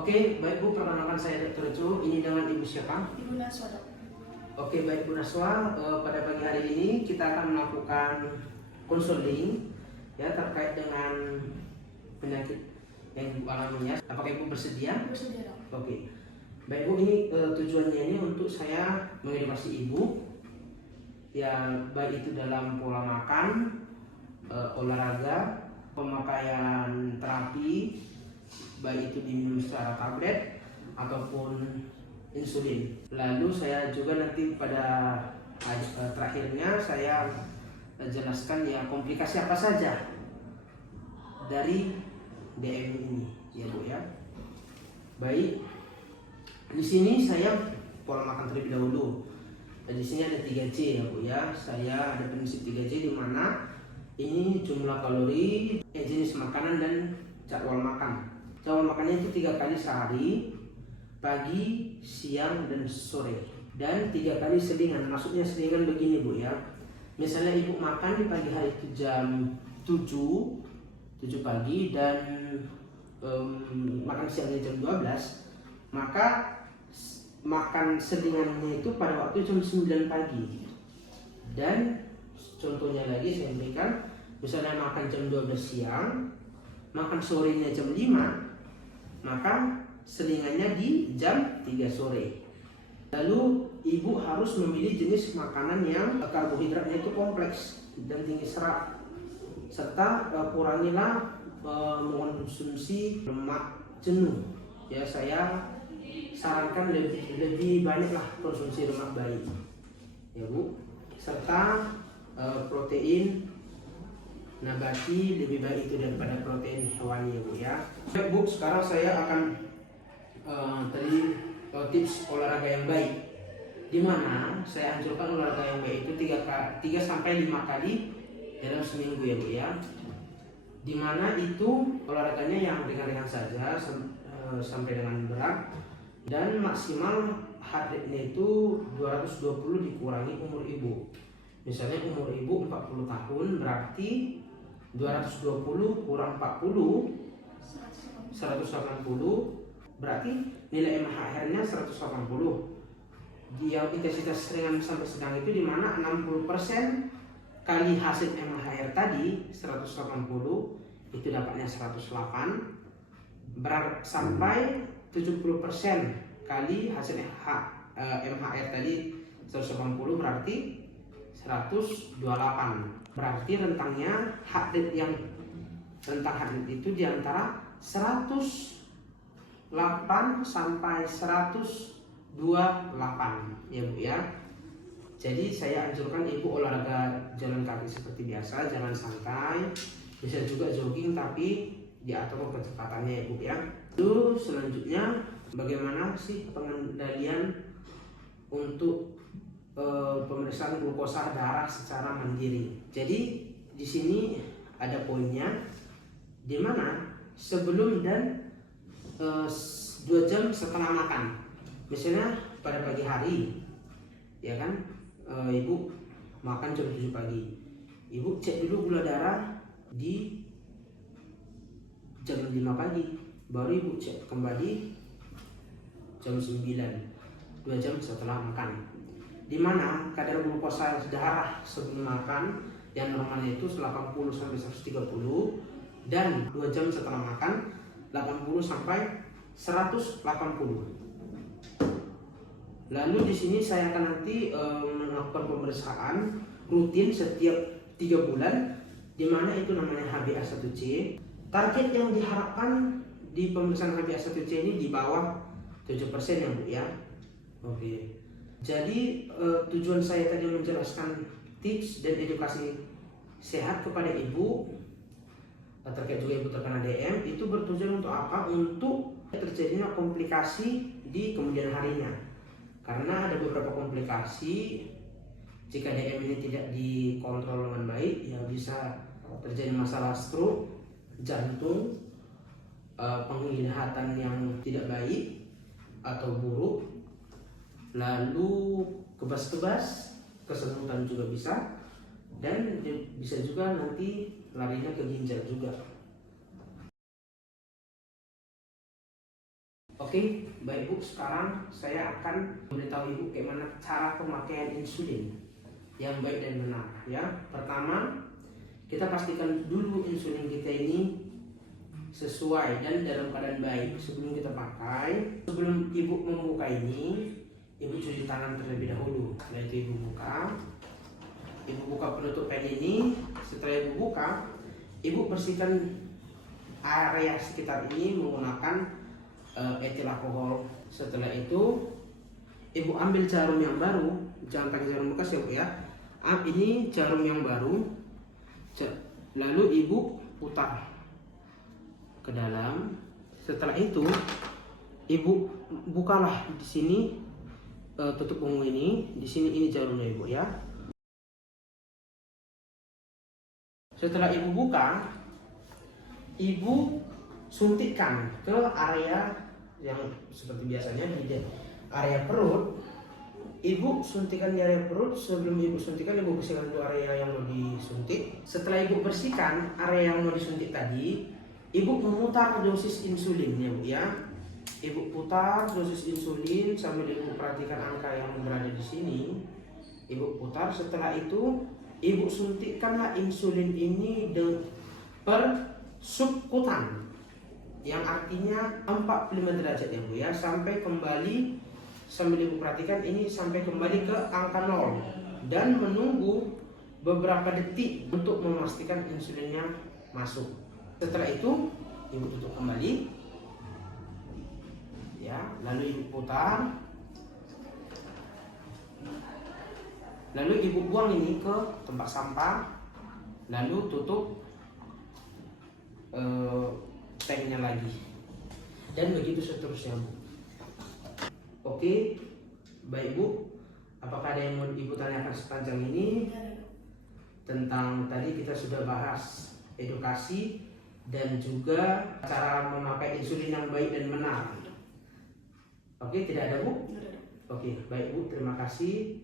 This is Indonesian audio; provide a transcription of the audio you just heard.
Oke, baik Bu, perkenalkan saya Dr. Chu. Ini dengan Ibu siapa? Ibu Naswa, Dok. Oke, baik Bu Naswa. Pada pagi hari ini kita akan melakukan konseling ya terkait dengan penyakit yang Ibu alami ya. Apakah Ibu bersedia? Bersedia, Dok. Oke, baik Bu. Ini tujuannya ini untuk saya mengedukasi Ibu ya, baik itu dalam pola makan, olahraga, pemakaian terapi, baik itu diminum secara tablet ataupun insulin. Lalu saya juga nanti pada terakhirnya saya jelaskan ya komplikasi apa saja dari DM ini ya Bu ya. Baik, di sini saya pola makan terlebih dahulu. Di sini ada 3C ya Bu ya. Saya ada prinsip 3C di mana ini jumlah kalori, jenis makanan dan jadwal makan. Jadwal makannya itu 3 kali sehari, pagi, siang, dan sore. Dan 3 kali selingan. Maksudnya selingan begini Bu ya. Misalnya Ibu makan di pagi hari itu jam 7 pagi dan makan siangnya jam 12, maka makan selingannya itu pada waktu jam 9 pagi. Dan contohnya lagi saya berikan, misalnya makan jam 12 siang, makan sorenya jam 5, maka selingannya di jam 3 sore. Lalu Ibu harus memilih jenis makanan yang karbohidratnya itu kompleks dan tinggi serat, serta kurangilah mengkonsumsi lemak jenuh. Ya, saya sarankan lebih banyaklah konsumsi lemak bayi ya Bu, serta protein nabati lebih baik itu daripada protein hewani ya Bu ya. Baik Bu, sekarang saya akan tips olahraga yang baik, di mana saya anjurkan olahraga yang baik itu 3 sampai 5 kali dalam seminggu ya Bu ya. Di mana itu olahraganya yang ringan-ringan saja sampai dengan berat, dan maksimal heart rate-nya itu 220 dikurangi umur Ibu. Misalnya umur Ibu 40 tahun, berarti 220 kurang 40 180, berarti nilai MHR-nya 180. Yang intensitas ringan sampai sedang itu dimana 60% kali hasil MHR tadi 180 itu dapatnya 108, berat sampai 70% kali hasil MHR tadi 180 berarti 128. Berarti rentangnya heart rate itu diantara 108 sampai 128 ya Bu ya. Jadi saya anjurkan Ibu olahraga jalan kaki seperti biasa, jalan santai, bisa juga jogging tapi diatur kecepatannya ya Bu ya. Lalu selanjutnya bagaimana sih pengendalian untuk pemeriksaan glukosa darah secara mandiri. Jadi di sini ada poinnya, di mana sebelum dan 2 jam setelah makan. Misalnya pada pagi hari ya kan, Ibu makan jam 7 pagi, Ibu cek dulu gula darah di jam 5 pagi, baru Ibu cek kembali jam 9, 2 jam setelah makan. Di mana kadar glukosa darah sebelum makan yang normalnya itu 80 sampai 130, dan 2 jam setelah makan 80 sampai 180. Lalu di sini saya akan nanti melakukan pemeriksaan rutin setiap 3 bulan, di mana itu namanya HbA1c. Target yang diharapkan di pemeriksaan HbA1c ini di bawah 7% ya Bu ya. Oke. Jadi tujuan saya tadi menjelaskan tips dan edukasi sehat kepada Ibu terkait juga Ibu terkena DM itu bertujuan untuk apa? Untuk terjadinya komplikasi di kemudian harinya. Karena ada beberapa komplikasi jika DM ini tidak dikontrol dengan baik, ya bisa terjadi masalah stroke, jantung, penglihatan yang tidak baik atau buruk, lalu kebas-kebas, kesemutan juga bisa, dan bisa juga nanti larinya ke ginjal juga. Oke, baik Bu, sekarang saya akan memberitahu Ibu bagaimana cara pemakaian insulin yang baik dan benar ya. Pertama, kita pastikan dulu insulin kita ini sesuai dan dalam keadaan baik sebelum kita pakai. Sebelum Ibu membuka ini, Ibu cuci tangan terlebih dahulu. Setelah itu Ibu buka penutup pen ini. Setelah Ibu buka, Ibu bersihkan area sekitar ini menggunakan etil alkohol. Setelah itu Ibu ambil jarum yang baru, jangan pakai jarum bekas ya Bu ya. Ini jarum yang baru, lalu Ibu putar ke dalam. Setelah itu Ibu bukalah di sini tutup ungu ini, di sini ini jarumnya Ibu ya. Setelah Ibu buka, Ibu suntikkan ke area yang seperti biasanya di area perut. Ibu suntikan di area perut. Sebelum Ibu suntikan, Ibu bersihkan dulu area yang mau disuntik. Setelah Ibu bersihkan area yang mau disuntik tadi, Ibu memutar dosis insulin ya Bu ya. Ibu putar dosis insulin sambil Ibu perhatikan angka yang berada di sini. Ibu putar. Setelah itu Ibu suntikkanlah insulin ini per subkutan, yang artinya 45 derajat ya Bu ya, sampai kembali, sambil Ibu perhatikan ini sampai kembali ke angka 0 dan menunggu beberapa detik untuk memastikan insulinnya masuk. Setelah itu Ibu tutup kembali ya, lalu Ibu putar, lalu Ibu buang ini ke tempat sampah, lalu tutup tanknya lagi, dan begitu seterusnya Bu. Oke, baik Bu, apakah ada yang mau Ibu tanyakan sepanjang ini? Tentang tadi kita sudah bahas edukasi dan juga cara memakai insulin yang baik dan benar. Oke, tidak ada Bu? Oke, baik Bu, terima kasih.